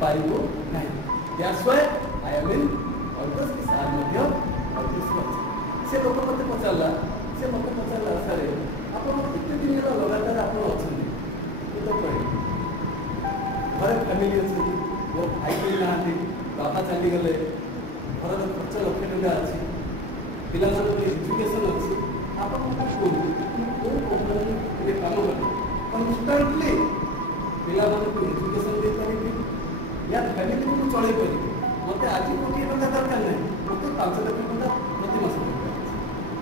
पाइबो नहीं। That's why I am in Altos की सार मध्य ऑल्टोस से लोक मते पचारला सारे आपण केते दिन लगातार आपण अछंती तो कहि घरे फैमिली अछि वो भाई भी नांती बापा चली गले घर खर्च लक्ष टका अछि पिला एजुकेशन अच्छी आप कंपनी काम करें कन्स्टांटली पिला एजुकेशन दे पारि या फैमिली को चल पारि मत आज 1 कोटी टका दरकार नहीं मत 5 लाख टका प्रति मास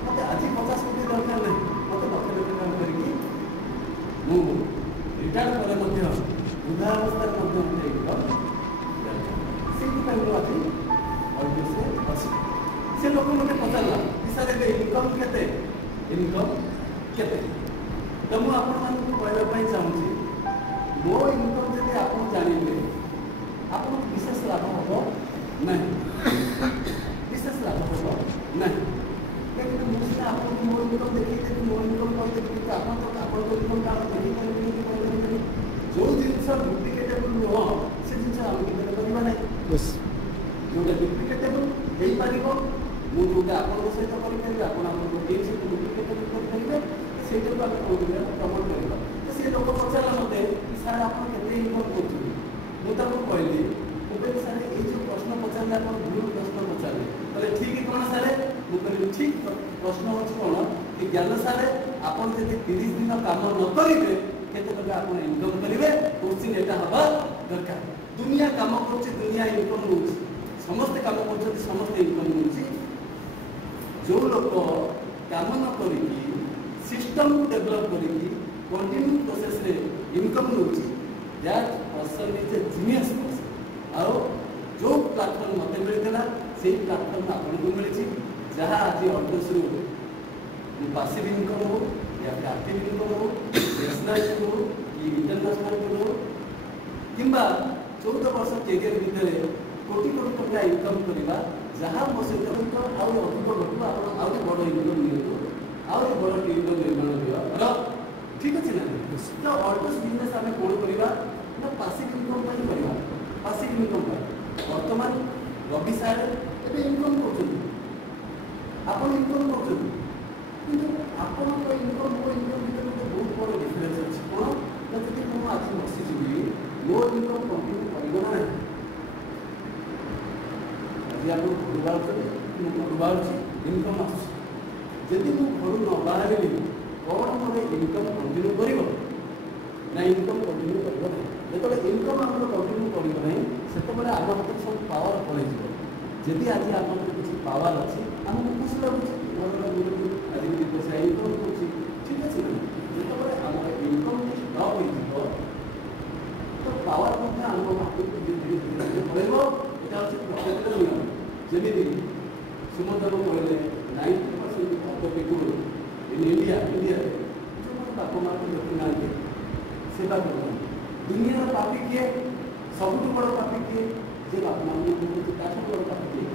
मत आज 50 कोटी दरकार नहीं मत 1 लाख टका करके मु रिटायर करे मध्य वृद्धावस्था मध्य से लोक मैंने पचारा सारे इनकम केते तो मुझे कहवाई चाहूँगी मो इनकम जब आप जानवे आप विशेष लाभ हम ना विशेष लाभ हम ना कहीं मुझे आप मो इनकम देखिए मो इनकम करते आप इनकम कारण देखिए जो जिन डुप्लिकेटेबल नुह से जिन आम करवा ना जोटा डुप्लिकेटेबल हो पार मुझे आपको सहित करेंगे टीम सहित डुप्लिकेटेबल करेंगे से प्रमोट कर सी लोक पचारा मत सार आप इनकम कर कहली मुझे सारे ये जो प्रश्न पचारे आप भूल प्रश्न पचारे बोले ठीक कौन सारे मुझे ठीक प्रश्न हूँ कौन कि ज्ञान सारे आपड़ जब 30 दिन कम न करेंगे केते आप इनकम करेंगे क्वेश्चन यहाँ हवा दरकार दुनिया कम कर दुनिया इनकम हो समस्ते कम कर समस्ते इनकम हो जो लोग काम न करी सिस्टम डेभलप करी कंटिन्यू प्रोसेस रे इनकम नौची that person is a genius person आउ जो प्लाटफॉर्म मत मिलता से प्लाटफॉर्म आपको मिली जहाँ आज ऑल्टोस पासिव इनकम हो या एक्टिव इनकम हो नेशनल हो कि इंटरनेशनल हो कि 14 वर्ष कैरियर भितर कोटी कोटी टका इनकम करवा जहाँ मो सहित आउ अधिक घटू आप बड़ इनकम नियंतु आउ बड़ इनकम निर्माण करवा ठीक अच्छे ना तो ऑल्टोस बिजनेस आम कौन करवा ना पासिव इनकम करवा पासिव इनकम बर्तमान रवि सार ए इनकम कर आप इनकम कर आपण इनकम मो इनकम भितर बहुत बड़ डिफरेन्स अच्छे कौन ना जब मुझे आज बसीजी मो इनकम कंटिन्यू करना ना आज आप घर बाहर इनकम आदि मुझे घर न बाहर कौन मोर इनकम कंटिन्यू कर ना इनकम कंटिन्यू कर जो इनकम आम कंटिन्यू करना से आम हाथ सब पावर पड़े जदि आज आम किसी पावर अच्छी आमको खुशी लगुच आज पैसा इनकम कर ठीक अच्छे ना जो आम इनकम स्टप हो तो पावर आम हाथ धीरे धीरे पड़ेगा यहाँ हूँ प्रकृतिर नियम जमी सुमंत कहले 90% of the people in India जो बाप माँ को देखी ना सेवा कर दुनिया पापी किए सब बड़ पापी किए जे बाप माँ को बड़ पापी किए